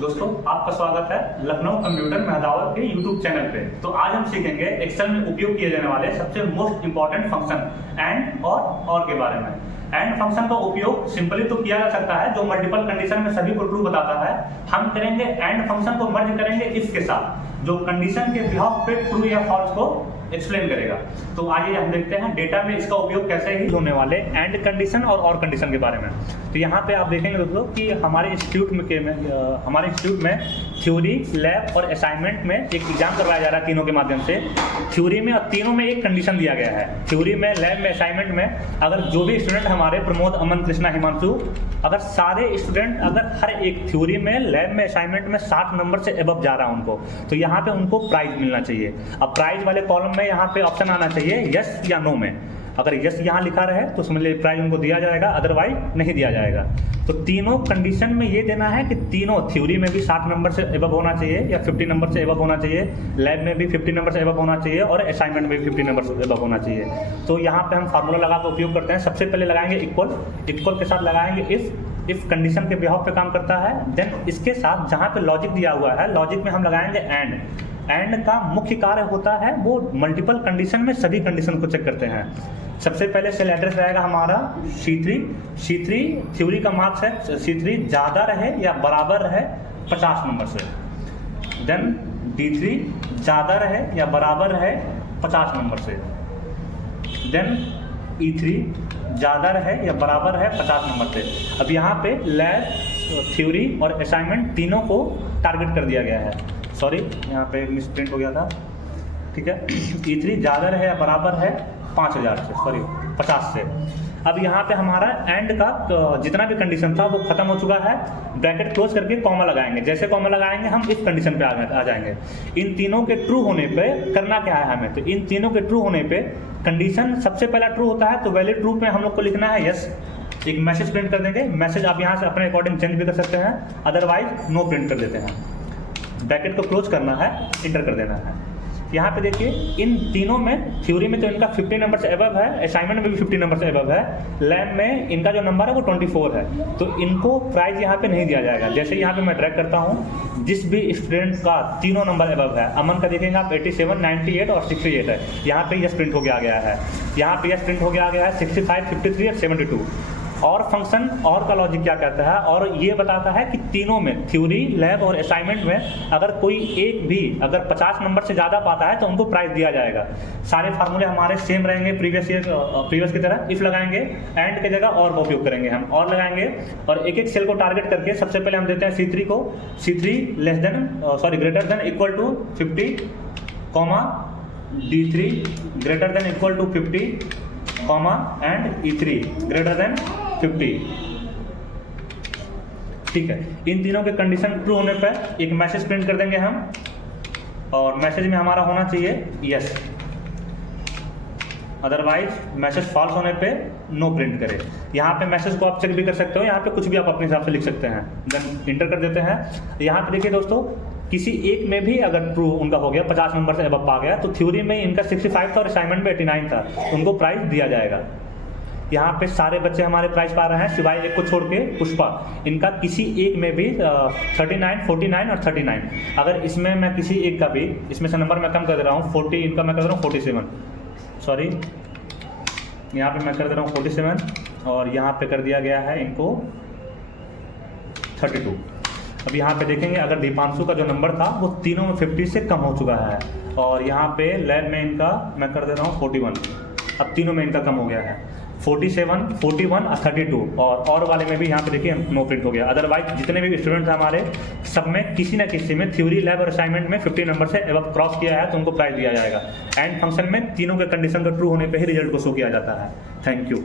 दोस्तों आपका स्वागत है लखनऊ कंप्यूटर महदावर के यूट्यूब चैनल पे। तो आज हम सीखेंगे एक्सेल में उपयोग किए जाने वाले सबसे मोस्ट इंपॉर्टेंट फंक्शन एंड और के बारे में। एंड फंक्शन का उपयोग सिंपली तो किया जा सकता है जो मल्टीपल कंडीशन में सभी को ट्रू बताता है। हम करेंगे एंड फंक्शन को मर्ज करेंगे इफ के साथ जो कंडीशन के बिहाफ पे ट्रू या फॉल्स को एक्सप्लेन करेगा। तो आइए हम देखते हैं डेटा में इसका उपयोग कैसे ही होने वाले एंड कंडीशन और कंडीशन के बारे में। तो यहाँ पे आप देखेंगे दोस्तों कि हमारे इंस्टीट्यूट में थ्योरी, लैब और असाइनमेंट में एक एग्जाम करवाया जा रहा है तीनों के माध्यम से। थ्योरी में और तीनों में एक कंडीशन दिया गया है। थ्योरी में, लैब में, असाइनमेंट में अगर जो भी स्टूडेंट हमारे प्रमोद, अमन, कृष्णा, हिमांशु, अगर सारे स्टूडेंट अगर हर एक थ्योरी में, लैब में, असाइनमेंट में 60 नंबर से एबव जा रहा है उनको, तो यहाँ पे उनको प्राइज मिलना चाहिए। अब प्राइज वाले कॉलम में यहाँ पे ऑप्शन आना चाहिए यस या नो में। अगर यस यहाँ लिखा रहे तो समझ लीजिए प्राइज उनको दिया जाएगा, अदरवाइज नहीं दिया जाएगा। तो तीनों कंडीशन में ये देना है कि तीनों थ्योरी में भी 60 नंबर से एबव होना चाहिए या 50 नंबर से एबव होना चाहिए, लैब में भी 50 नंबर से एबव होना चाहिए और असाइनमेंट में भी 50 नंबर से एबव होना चाहिए। तो यहाँ पे हम फार्मूला लगा कर उपयोग करते हैं। सबसे पहले लगाएंगे इक्वल के साथ लगाएंगे इफ कंडीशन के बिहाफ पे काम करता है। देन इसके साथ जहाँ पे लॉजिक दिया हुआ है, लॉजिक में हम लगाएंगे एंड का मुख्य कार्य होता है वो मल्टीपल कंडीशन में सभी कंडीशन को चेक करते हैं। सबसे पहले सेल एड्रेस रहेगा हमारा C3 थ्योरी का मार्क्स है C3 ज़्यादा रहे या बराबर रहे 50 नंबर से। देन D3 ज़्यादा रहे या बराबर रहे 50 नंबर से। देन E3 ज़्यादा रहे या बराबर है 50 नंबर से। अब यहाँ पे लैब, थ्योरी और असाइनमेंट तीनों को टारगेट कर दिया गया है। सॉरी, यहाँ पे मिस प्रिंट हो गया था, ठीक है। E3 ज़्यादा रहे या बराबर है 5000 से, सॉरी 50 से। अब यहाँ पे हमारा एंड का जितना भी कंडीशन था वो खत्म हो चुका है। ब्रैकेट क्लोज करके कॉमा लगाएंगे। जैसे कॉमा लगाएंगे हम इस कंडीशन पे आ जाएंगे। इन तीनों के ट्रू होने पे करना क्या है हमें, तो इन तीनों के ट्रू होने पे कंडीशन सबसे पहला ट्रू होता है तो वैलिड ट्रू पे हम लोग को लिखना है यस। एक मैसेज प्रिंट कर देंगे। मैसेज आप यहाँ से अपने अकॉर्डिंग चेंज भी कर सकते हैं, अदरवाइज नो प्रिंट कर देते हैं। ब्रैकेट को क्लोज करना है, इंटर कर देना है। यहाँ पे देखिए इन तीनों में थ्योरी में तो इनका 50 नंबर से एबव है, असाइनमेंट में भी 50 नंबर से एबव है, लैब में इनका जो नंबर है वो 24 है। तो इनको प्राइज यहाँ पे नहीं दिया जाएगा। जैसे यहाँ पे मैं ड्रैग करता हूँ, जिस भी स्टूडेंट का तीनों नंबर एबव है, अमन का देखेंगे आप 87, 98 और 68 है, यहाँ पे यस प्रिंट हो गया गया है। यहाँ पे यस प्रिंट हो गया गया है 65, 53 और 72। और फंक्शन और का लॉजिक क्या कहता है, और ये बताता है कि तीनों में थ्योरी, लैब और असाइनमेंट में अगर कोई एक भी अगर 50 नंबर से ज़्यादा पाता है तो उनको प्राइज दिया जाएगा। सारे फार्मूले हमारे सेम रहेंगे प्रीवियस की तरह। इफ लगाएंगे, एंड की जगह और का उपयोग करेंगे हम, और लगाएंगे और एक एक सेल को टारगेट करके सबसे पहले हम देते हैं C3 को, C3 greater than equal to 50, D3 greater than equal to 50, and E3 greater than 50। ठीक है, इन तीनों के कंडीशन ट्रू होने पर एक मैसेज प्रिंट कर देंगे हम, और मैसेज में हमारा होना चाहिए यस, अदरवाइज मैसेज फॉल्स होने पे नो प्रिंट करें। यहाँ पे मैसेज को आप चेक भी कर सकते हो, यहाँ पे कुछ भी आप अपने हिसाब से लिख सकते हैं। देन इंटर कर देते हैं। यहाँ पे देखिए दोस्तों, किसी एक में भी अगर ट्रू उनका हो गया 50 नंबर से अबव आ गया तो थ्योरी में इनका 65 था और असाइनमेंट में 89 था, उनको प्राइज दिया जाएगा। यहाँ पे सारे बच्चे हमारे प्राइज पा रहे हैं सिवाय एक को छोड़ के, पुष्पा। इनका किसी एक में भी 39, 49 और 39। अगर इसमें मैं किसी एक का भी, इसमें से नंबर मैं कम कर दे रहा हूँ 40, इनका मैं कर दे रहा हूँ 47, सॉरी यहाँ पे मैं कर दे रहा हूँ 47 और यहाँ पे कर दिया गया है इनको 32। अब यहाँ पे देखेंगे अगर दीपांशु का जो नंबर था वो तीनों में 50 से कम हो चुका है, और यहाँ पे लैब में इनका मैं कर दे रहा हूँ 41। अब तीनों में इनका कम हो गया है 47, 41 और 32, और वाले में भी यहाँ पे देखिए नो प्रिंट हो गया। अदरवाइज जितने भी स्टूडेंट्स हैं हमारे, सब में किसी न किसी में थ्योरी, लैब और असाइनमेंट में 50 नंबर से एबव क्रॉस किया है तो उनको प्राइज दिया जाएगा। एंड फंक्शन में तीनों के कंडीशन का ट्रू होने पर ही रिजल्ट को शो किया जाता है। Thank you.